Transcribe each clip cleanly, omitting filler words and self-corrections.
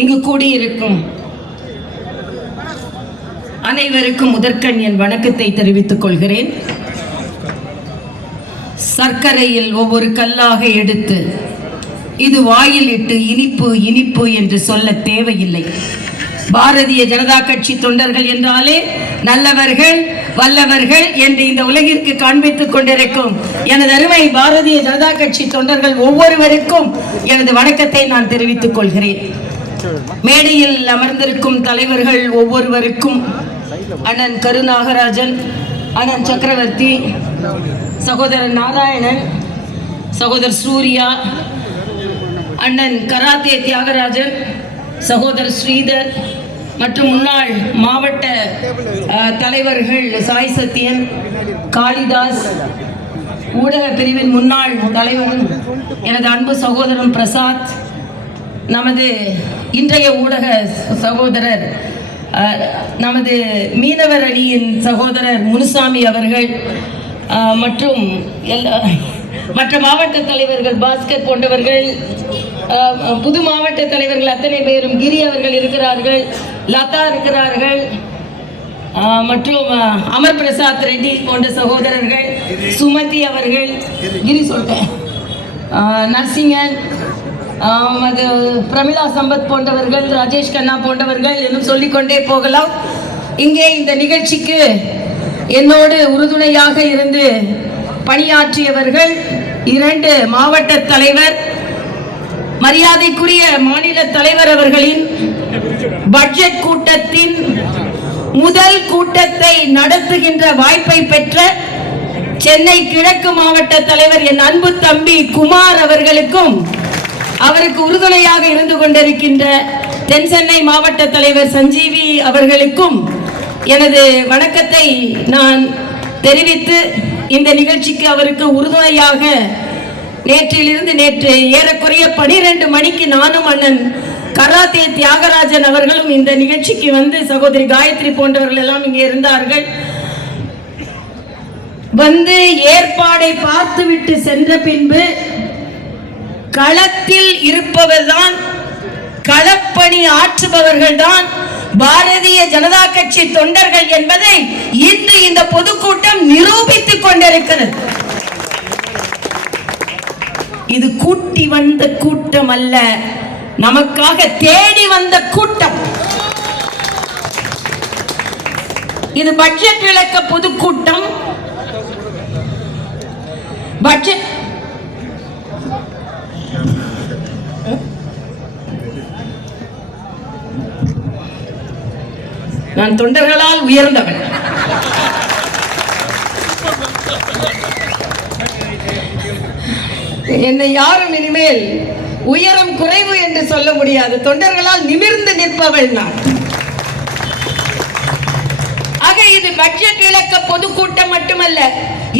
இங்கு கூடியிருக்கும் அனைவருக்கும் முதற்கண் என் வணக்கத்தை தெரிவித்துக் கொள்கிறேன். சர்க்கரையில் ஒவ்வொரு கல்லாக எடுத்து இது வாயில் இட்டு இனிப்பு இனிப்பு என்று சொல்ல தேவையில்லை. பாரதிய ஜனதா கட்சி தொண்டர்கள் என்றாலே நல்லவர்கள் வல்லவர்கள் என்று இந்த உலகிற்கு காண்பித்துக் கொண்டிருக்கும் எனது அருமை பாரதிய ஜனதா கட்சி தொண்டர்கள் ஒவ்வொருவருக்கும் எனது வணக்கத்தை நான் தெரிவித்துக் கொள்கிறேன். மேடையில் அமர்ந்திருக்கும் தலைவர்கள் ஒவ்வொருவருக்கும் அண்ணன் கருநாகராஜன், அண்ணன் சக்கரவர்த்தி, சகோதரர் நாராயணன், சகோதரர் சூர்யா, அண்ணன் கராத்தே தியாகராஜன், சகோதரர் ஸ்ரீதர் மற்றும் முன்னாள் மாவட்ட தலைவர்கள் சாய் சத்யன், காளிதாஸ், ஊடக பிரிவின் முன்னாள் தலைவர் எனது அன்பு சகோதரன் பிரசாத், நமது இன்றைய ஊடக சகோதரர் நமது மீனவர் அணியின் சகோதரர் முனுசாமி அவர்கள் மற்றும் மற்ற மாவட்ட தலைவர்கள் பாஸ்கர் போன்றவர்கள், புது மாவட்ட தலைவர்கள் அத்தனை பேரும், கிரி அவர்கள் இருக்கிறார்கள், லதா இருக்கிறார்கள், மற்றும் அமர் பிரசாத் ரெட்டி போன்ற சகோதரர்கள், சுமதி அவர்கள், கிரி சொல்லிட்டேன், நரசிங்கன், அது பிரமிளா சம்பத் போன்றவர்கள், ராஜேஷ் கண்ணா போன்றவர்கள் இன்னும் சொல்லிக்கொண்டே போகலாம். இங்கே இந்த நிகழ்ச்சிக்கு என்னோடு உறுதுணையாக இருந்து பணியாற்றியவர்கள் 2 மாவட்ட தலைவர், மரியாதைக்குரிய மாநில தலைவர் அவர்களின் பட்ஜெட் கூட்டத்தின் முதல் கூட்டத்தை நடத்துகின்ற வாய்ப்பை பெற்ற சென்னை கிழக்கு மாவட்ட தலைவர் என் அன்பு தம்பி குமார் அவர்களுக்கும், அவருக்கு உறுதுணையாக இருந்து கொண்டிருக்கின்ற தென் சென்னை மாவட்ட தலைவர் சஞ்சீவி அவர்களுக்கும் எனது வணக்கத்தை நான் தெரிவித்து, இந்த நிகழ்ச்சிக்கு அவருக்கு உறுதுணையாக நேற்றிலிருந்து நேற்று ஏறக்குறைய 12 மணிக்கு நானும் அண்ணன் கராத்தே தியாகராஜன் அவர்களும் இந்த நிகழ்ச்சிக்கு வந்து, சகோதரி காயத்ரி போன்றவர்கள் எல்லாம் இங்கே இருந்தார்கள், வந்து ஏற்பாடை பார்த்துவிட்டு சென்ற பின்பு களத்தில் இருப்பவர்தான், களப்பணி ஆற்றுபவர்கள் தான் பாரதிய ஜனதா கட்சி தொண்டர்கள் என்பதை இன்று இந்த பொதுக்கூட்டம் நிரூபித்துக் கொண்டிருக்கிறது. இது கூட்டி வந்த கூட்டம் அல்ல, நமக்காக தேடி வந்த கூட்டம். இது பட்ஜெட் விளக்க பொதுக்கூட்டம். பட்ஜெட் நான் தொண்டர்களால் உயர்ந்தவன். என்னை யாரும் இனிமேல் உயரம் குறைவு என்று சொல்ல முடியாது. தொண்டர்களால் நிமிர்ந்து நிற்பவள் நான். ஆக இது பட்ஜெட் விளக்க பொதுக்கூட்டம் மட்டுமல்ல,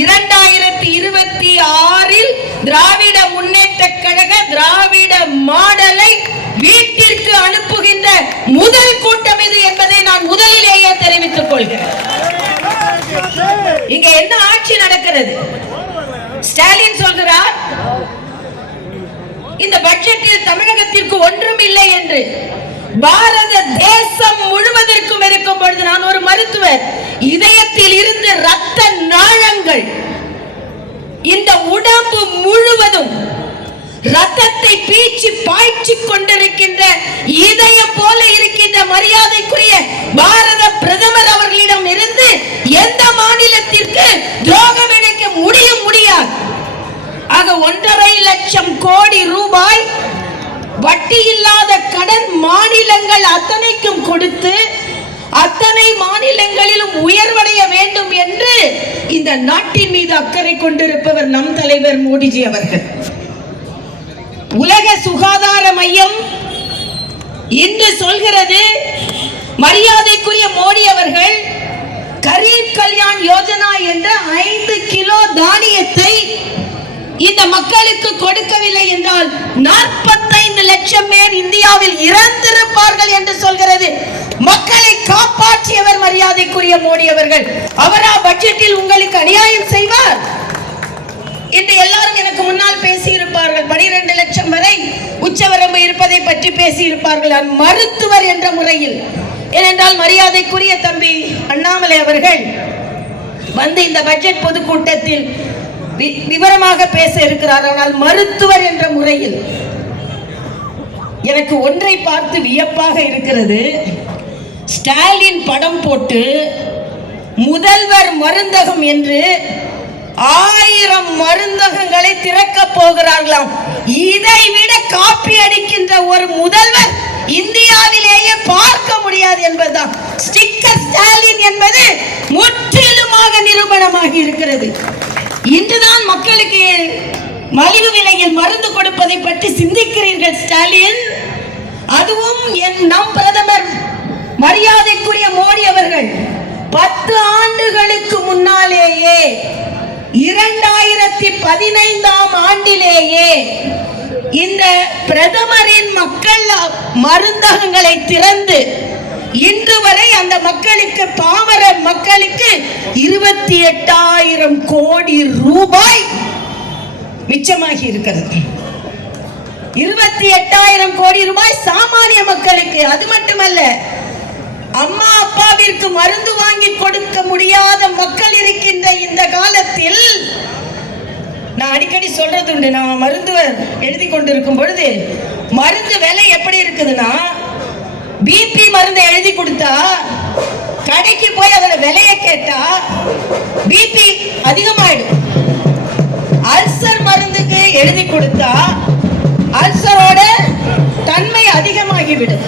2026 திராவிட முன்னேற்ற கழக திராவிட மாடலை வீட்டிற்கு அனுப்புகின்ற முதல் கூட்டம் இது என்பதை நான் முதலிலேயே தெரிவித்துக் கொள்கிறேன். இங்க என்ன ஆட்சி நடக்கிறது? ஸ்டாலின் சொல்கிறார் இந்த பட்ஜெட்டில் தமிழகத்திற்கு ஒன்றும் இல்லை என்று. பாரத தேசம் முழுவதற்கும் இருக்கும் பொழுது, நான் ஒரு மருத்துவர், இதயத்தில் இருந்து ரத்த நாளங்கள் இந்த உடம்பு முழுவதும் ரத்தத்தை பீச்சி பாய்ச்சி கொண்டிருக்கின்ற இதயம் போல இருக்கின்ற மரியாதைக்குரிய பாரத பிரதமர் அவர்களிடம் இருந்து எந்த மாநிலத்திற்கு துரோகம் இழைக்க முடியாது. ஆக 1.5 லட்சம் கோடி ரூபாய் வட்டி இல்லாத கடன் மாநிலங்கள் அத்தனைக்கும் கொடுத்து அத்தனை மாநிலங்களிலும் உயர்வடைய வேண்டும் என்று இந்த நாட்டின் மீது அக்கறை கொண்டிருப்பவர் நம் தலைவர் மோடிஜி அவர்கள். உலக சுகாதார மையம் இன்று சொல்கிறது, மரியாதைக்குரிய மோடி அவர்கள் கரீப் கல்யாண் யோஜனா என்ற 5 கிலோ தானியத்தை இந்த மக்களுக்கு கொடுக்கவில்லை என்றால் 45 லட்சம் பேர் இந்தியாவில் இறந்திருப்பார்கள் என்று சொல்கிறது. மக்களை காப்பாற்றியவர் மரியாதைக்குரிய மோடி அவர்கள். அவரா பட்ஜெட்டில் உங்களுக்கு அநியாயம் செய்வார் என்று எல்லாரும் எனக்கு முன்னால் பேசியிருப்பார். கொடுப்பதை பற்றி பேசியிருப்பார்கள். நான் மருத்துவர் என்ற முறையில், ஏனென்றால் மரியாதைக்குரிய தம்பி அண்ணாமலை அவர்கள் வந்து இந்த பட்ஜெட் பொதுக்கூட்டத்தில் விவரமாக பேச இருக்கிறார். ஆனால் மருத்துவர் என்ற முறையில் எனக்கு ஒன்றை பார்த்து வியப்பாக இருக்கிறது. ஸ்டாலின் படம் போட்டு முதல்வர் மருந்தகம் என்று 1000 மருந்தகங்களை திறக்க போகிறார்களாம். இதை விட காப்பி அடிக்கின்ற ஒரு முதல்வர் இந்தியாவிலேயே பார்க்க முடியாது என்பதுதான் ஸ்டிக்கர் ஸ்டாலின் என்பது முற்றிலுமாக நிரூபணமாகி இருக்கிறது. இன்றுதான் மக்களுக்கு மலிவு விலையில் மருந்து கொடுப்பதை பற்றி சிந்திக்கிறீர்கள் ஸ்டாலின். அதுவும் நம் பிரதமர் மரியாதைக்குரிய மோடி அவர்கள் 10 ஆண்டுகளுக்கு முன்னாலேயே 2015ஆம் ஆண்டிலேயே இந்த பிரதமரின் மக்கள் மருந்தகங்களை திறந்து இன்று வரை அந்த மக்களுக்கு, பாமர மக்களுக்கு 28,000 கோடி ரூபாய் மிச்சமாகி இருக்கிறது. 28,000 கோடி ரூபாய் சாமானிய மக்களுக்கு. அது மட்டுமல்ல, அம்மா அப்பாவிற்கு மருந்து வாங்கி கொடுக்க முடியாத மக்கள் இருக்கின்ற இந்த காலத்தில், நான் அடிக்கடி சொல்றது உண்டு, நான் மருத்துவர் எழுதி கொண்டிருக்கும் பொழுது மருந்து விலை எப்படி இருக்குதுன்னா, பிபி மருந்து எழுதி கொடுத்தா கடைக்கு போய் அதோட விலையை கேட்டா பிபி அதிகமாயிடும். அல்சர் மருந்துக்கு எழுதி கொடுத்தா அல்சரோட தன்மை அதிகமாகிவிடும்.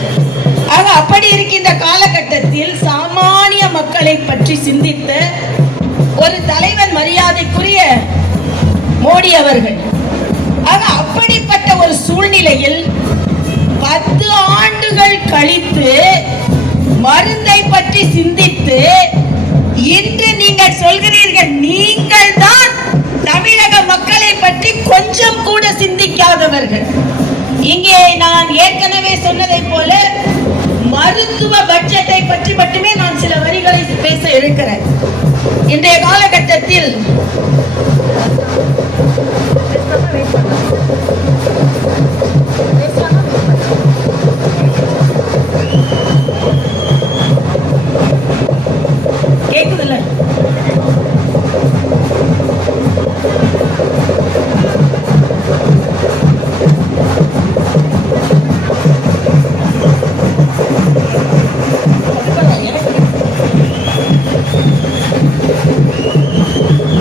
ஆக அப்படி இருக்கின்ற காலகட்டத்தில் சாமானிய மக்களை பற்றி சிந்தித்த ஒரு தலைவன் மரியாதைக்குரிய மோடி அவர்கள். ஆக அப்படிப்பட்ட ஒரு சூழ்நிலையில் 10 ஆண்டுகள் கழித்து மருந்தை பற்றி சிந்தித்து இன்று நீங்கள் சொல்கிறீர்கள், நீங்கள் தான் தமிழக மக்களை பற்றி கொஞ்சம் கூட சிந்திக்காதவர்கள். இங்கே நான் ஏற்கனவே சொன்னதை போல மருத்துவ பட்ஜெட்டை பற்றி மட்டுமே நான் சில வரிகளை பேச இருக்கிறேன். இன்றைய காலகட்டத்தில் கேக்குதுல்ல,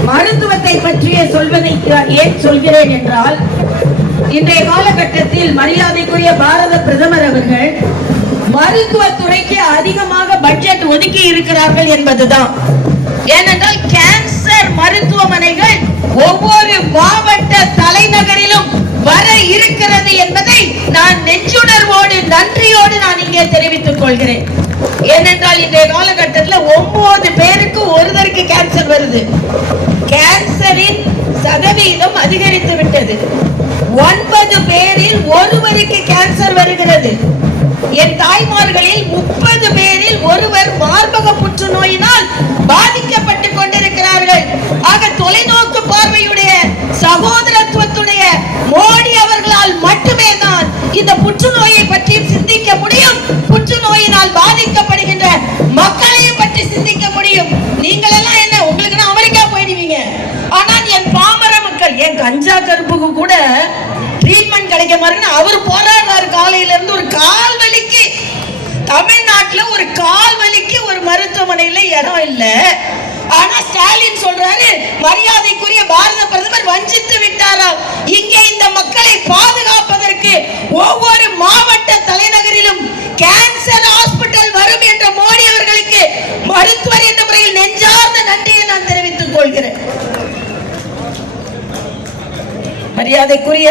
மருத்துவத்தை பற்றிய சொல்வதை ஏன் சொல்கிறேன் என்றால், இன்றைய காலகட்டத்தில் மரியாதைக்குரிய பாரத பிரதமர் அவர்கள் மருத்துவத்துறைக்கு அதிகமாக பட்ஜெட் ஒதுக்கி இருக்கிறார்கள் என்பதுதான். ஏனென்றால் கேன்சர் மருத்துவமனைகள் ஒவ்வொரு மாவட்ட தலைநகரிலும் வர இருக்கிறது என்பதை நான் நெஞ்சுணர்வோடு, நன்றியோடு நான் இங்கே தெரிவித்துக் கொள்கிறேன். ஏனென்றால் இன்றைய காலகட்டத்தில் 9 பேருக்கு ஒருவருக்கு கேன்சர் வருது. கேன்சரின் சதவீதம் அதிகரித்து விட்டது. 9 பேரில் ஒருவருக்கு கேன்சர் வருகிறது. என் தாய்மார்களில் 30 பேரில் ஒருவர் மார்பக புற்றுநோயினால் பாதிக்கப்பட்டு கொண்டிருக்கிறார்கள். ஆக தொலைநோக்கு பார்வையுடைய, சகோதரத்துவத்துடைய மோடி அவர்களால் மட்டுமே தான் இந்த புற்றுநோயை பற்றியும் சிந்திக்க முடியும். புற்றுநோயினால் பாதிக்கப்படுகின்ற மக்களையும் பற்றி சிந்திக்க முடியும். நீங்கள் எல்லாம் என்ன, உங்களுக்கு நான் அமெரிக்கா போயிடுவீங்க. ஆனால் என் பாமர மக்கள், என் கஞ்சா கருப்புக்கு கூட ட்ரீட்மெண்ட் கிடைக்க மாதிரி அவர் போராடுறாரு. காலையில இருந்து ஒரு கால் வலிக்கு, தமிழ்நாட்டில் ஒரு கால் வலிக்கு ஒரு மருத்துவமனையில இடம் இல்லை. ஆனா ஸ்டாலின் சொல்றாரு, மரியாதைக்குரிய பாரத பிரதமர் வஞ்சித்து விட்டாரா. இங்கே இந்த மக்களை பாதுகாப்பதற்கு ஒவ்வொரு மாவட்ட தலைநகரிலும் கேன்சர் ஹாஸ்பிட்டல் வரும் என்ற மோடி அவர்களுக்கு மருத்துவர் என்ற முறையில் நெஞ்சார்ந்த நன்றியை நான் தெரிவித்துக் கொள்கிறேன். மரியாதைக்குரிய